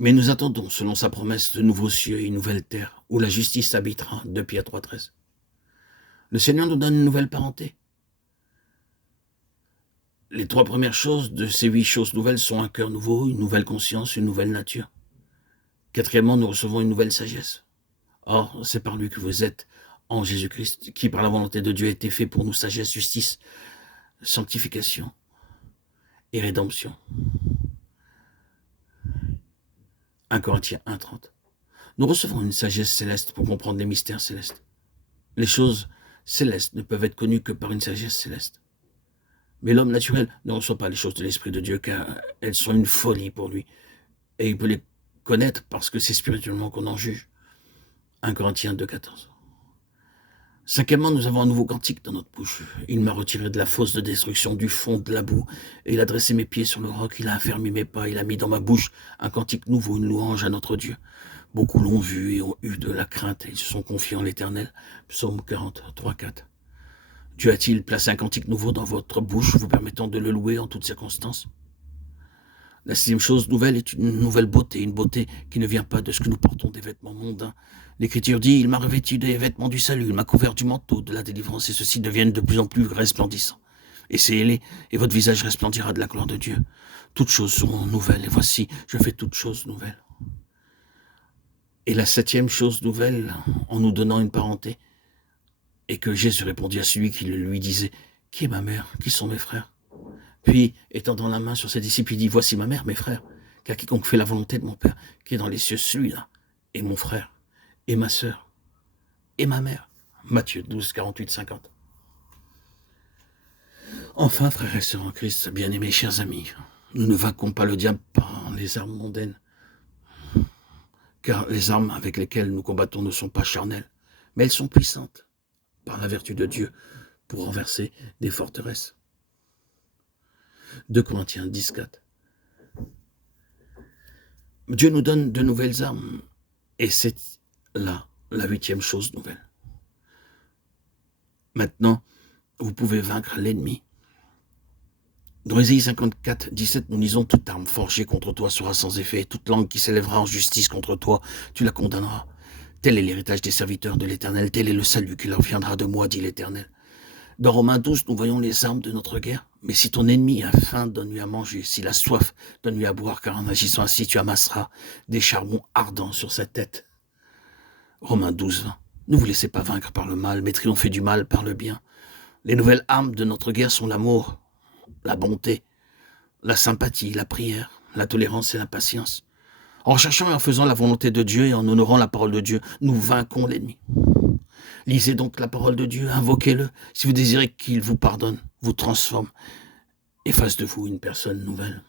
Mais nous attendons, selon sa promesse, de nouveaux cieux et une nouvelle terre, où la justice habitera. 2 Pierre 3,13. Le Seigneur nous donne une nouvelle parenté. Les 3 premières choses de ces 8 choses nouvelles sont un cœur nouveau, une nouvelle conscience, une nouvelle nature. Quatrièmement, nous recevons une nouvelle sagesse. Or, c'est par lui que vous êtes en Jésus-Christ, qui par la volonté de Dieu a été fait pour nous sagesse, justice, sanctification et rédemption. 1 Corinthiens 1,30. Nous recevons une sagesse céleste pour comprendre les mystères célestes. Les choses célestes ne peuvent être connues que par une sagesse céleste. Mais l'homme naturel ne reçoit pas les choses de l'Esprit de Dieu, car elles sont une folie pour lui. Et il peut les connaître parce que c'est spirituellement qu'on en juge. 1 Corinthiens 2,14. Cinquièmement, nous avons un nouveau cantique dans notre bouche. Il m'a retiré de la fosse de destruction, du fond de la boue, et il a dressé mes pieds sur le roc, il a affermi mes pas, il a mis dans ma bouche un cantique nouveau, une louange à notre Dieu. Beaucoup l'ont vu et ont eu de la crainte, et ils se sont confiés en l'Éternel. Psaume 43, 4. Dieu a-t-il placé un cantique nouveau dans votre bouche, vous permettant de le louer en toutes circonstances? La sixième chose nouvelle est une nouvelle beauté, une beauté qui ne vient pas de ce que nous portons, des vêtements mondains. L'Écriture dit, il m'a revêtu des vêtements du salut, il m'a couvert du manteau de la délivrance, et ceux-ci deviennent de plus en plus resplendissants. Essayez-les, et votre visage resplendira de la gloire de Dieu. Toutes choses seront nouvelles, et voici, je fais toutes choses nouvelles. Et la septième chose nouvelle, en nous donnant une parenté, est que Jésus répondit à celui qui le lui disait, « Qui est ma mère? Qui sont mes frères ?» Puis, étendant la main sur ses disciples, il dit, « Voici ma mère, mes frères, car quiconque fait la volonté de mon Père, qui est dans les cieux, celui-là est mon frère, et ma sœur, et ma mère. » Matthieu 12, 48, 50. Enfin, frères et sœurs en Christ, bien-aimés, chers amis, nous ne vaincrons pas le diable par les armes mondaines, car les armes avec lesquelles nous combattons ne sont pas charnelles, mais elles sont puissantes, par la vertu de Dieu, pour renverser des forteresses. 2 Corinthiens 10, 4. Dieu nous donne de nouvelles armes, et c'est là la huitième chose nouvelle. Maintenant, vous pouvez vaincre l'ennemi. Dans Ésaïe 54, 17, nous lisons, « Toute arme forgée contre toi sera sans effet, et toute langue qui s'élèvera en justice contre toi, tu la condamneras. Tel est l'héritage des serviteurs de l'Éternel, tel est le salut qui leur viendra de moi, dit l'Éternel. » Dans Romains 12, nous voyons les armes de notre guerre. « Mais si ton ennemi a faim, donne-lui à manger. S'il a soif, donne-lui à boire, car en agissant ainsi, tu amasseras des charbons ardents sur sa tête. » Romains 12, 20. Ne vous laissez pas vaincre par le mal, mais triomphez du mal par le bien. Les nouvelles armes de notre guerre sont l'amour, la bonté, la sympathie, la prière, la tolérance et la patience. En cherchant et en faisant la volonté de Dieu et en honorant la parole de Dieu, nous vaincrons l'ennemi. Lisez donc la parole de Dieu, invoquez-le, si vous désirez qu'il vous pardonne, vous transforme et fasse de vous une personne nouvelle.